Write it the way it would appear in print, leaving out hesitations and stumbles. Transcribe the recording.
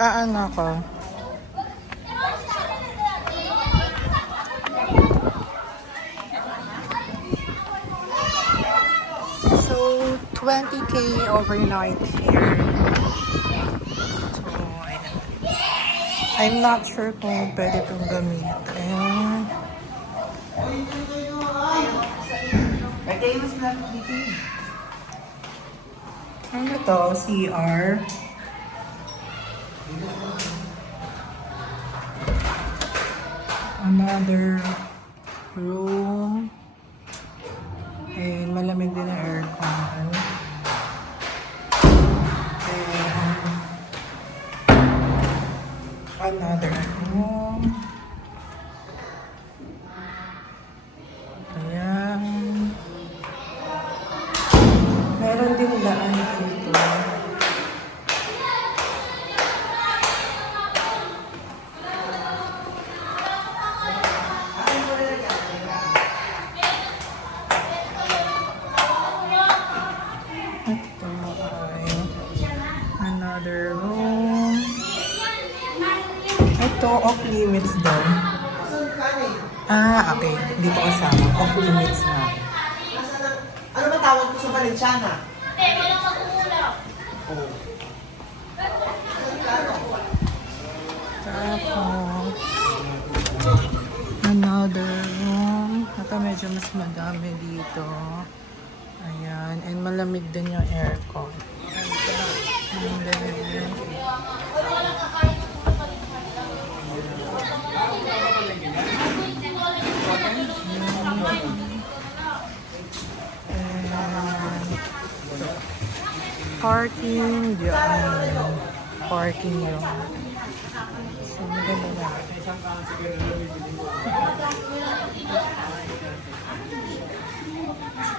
Ano ko? So, 20K overnight here. So, ayan. I'm not sure kung pwede itong gamitin. Ano to? CR? Another room. And malamig din ang aircon. And another room. Ayan. Meron din daan dito. Ito ay another room. Ito, off limits daw. Ah, okay. Hindi ko kasama. Off limits na. Ano ba tawag ko sa Valenciana? Tapos, another room. Ito medyo mas madami dito. Ayan. And malamig din yung aircon. And then, parking dyan. Parking yun. So, maganda na.